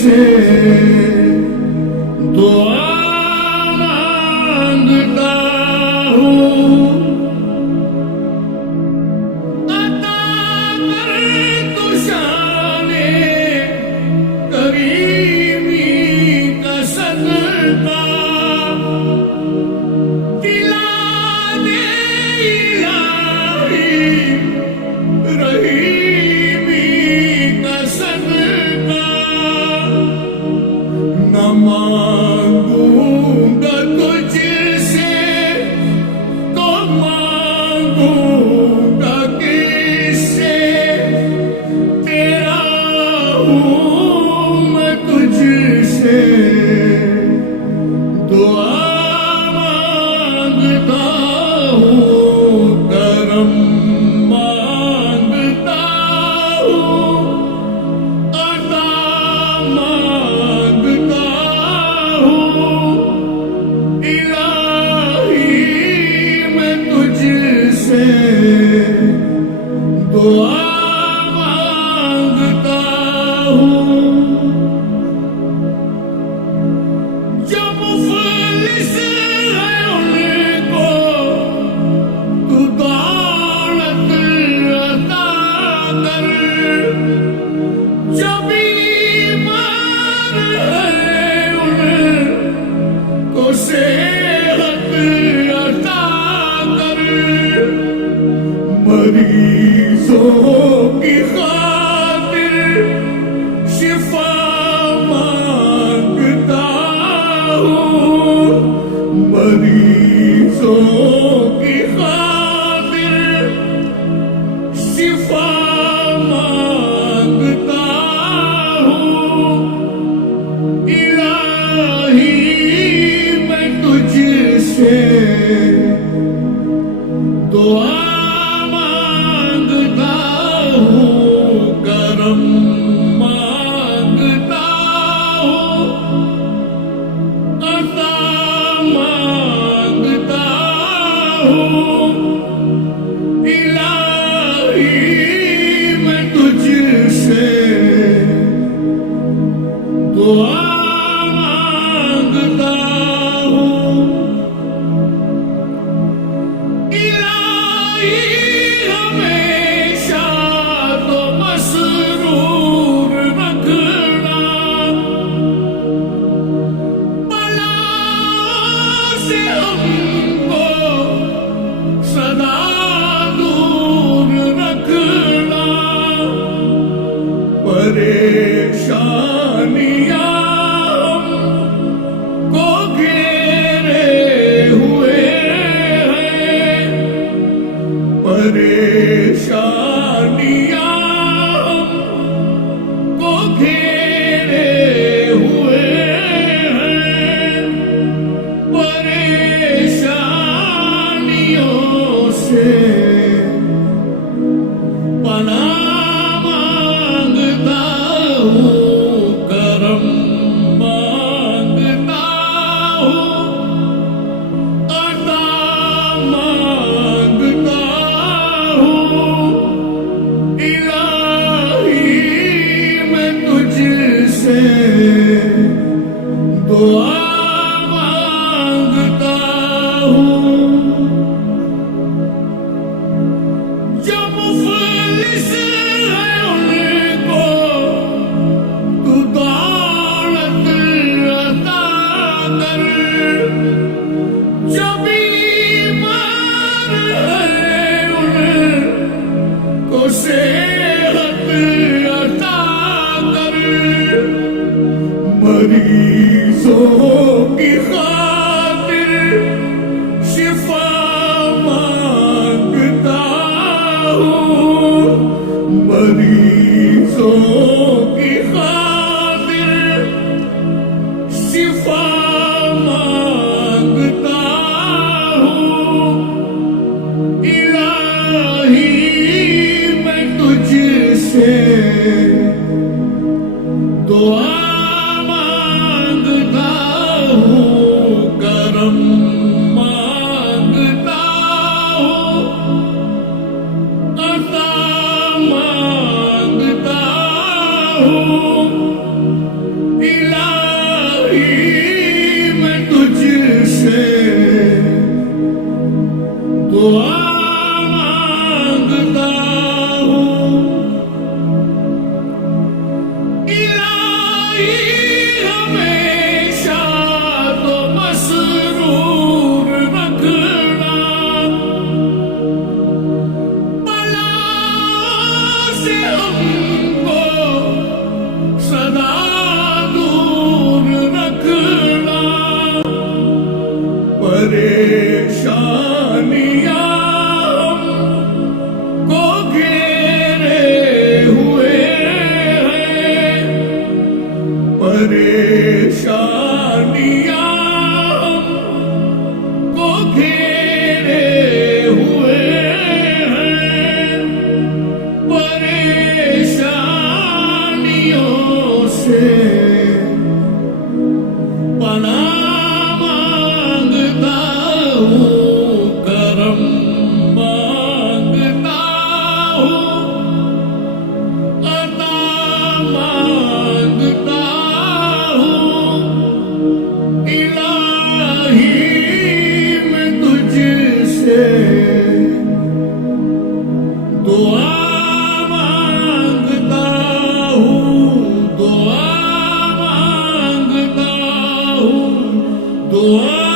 तुझसे दुआ मांगता हूँ, अता कर तू शाने करीमी का सदका, दिला दे इलाही रहीमी का सदका। न मांगूंगा तुझसे तो मांगूंगा किससे, तेरा हूँ मैं तुझसे दुआ मांगता हूँ, करम मांगता हूँ, अता मांगता हूँ, इलाही मैं तुझसे दुआ मांगता हूँ। जो मुफलिस है उनको तू दौलत अता कर, जो बीमार है उनको सेहत अता कर, मरीजों की खातिर शिफा मांगता हूँ, मरीजों की खातिर शिफा मांगता हूँ, इलाही मैं तुझसे दुआ मांगता हूँ, करम मांगता हूँ, अता मांगता हूँ, इलाही मैं तुझसे दुआ मांगता हूँ। इलाही हमेशा तो मसरूर रखना, बलाओं से हमको सदा दूर रखना, परेशानियां हमको घेरे हुए हैं, परेशानियां हमको घेरे हुए हैं, परेशानियों से पनाह मांगता हूँ, करम मांगता हूँ, अता मांगता हूँ, इलाही मैं तुझसे दुआ मांगता हूँ। जो मुफलिस है उनको तू दौलत अता कर, जो बीमार है उनको सेहत अता कर, मरीजों की खातिर शिफा मांगता हूँ, मरीजों की खातिर शिफा मांगता हूँ, इलाही मैं तुझसे दुआ मांगता हूँ, करम मांगता हूँ, अता मांगता हूँ इलाही मैं तुझसे दुआ मांगता हूँ इलाही हमेशा तो मसरूर रखना बला से हमको सदा दूर रखना परेशानियां हमको घेरे हुए हैं परेशानियां हमको घेरे हुए हैं परेशानियों से पनाह मांगता हूँ करम मांगता हूँ अता मांगता हूँ इलाही मैं तुझसे दुआ मांगता हूँ दुआ मांगता हूँ दुआ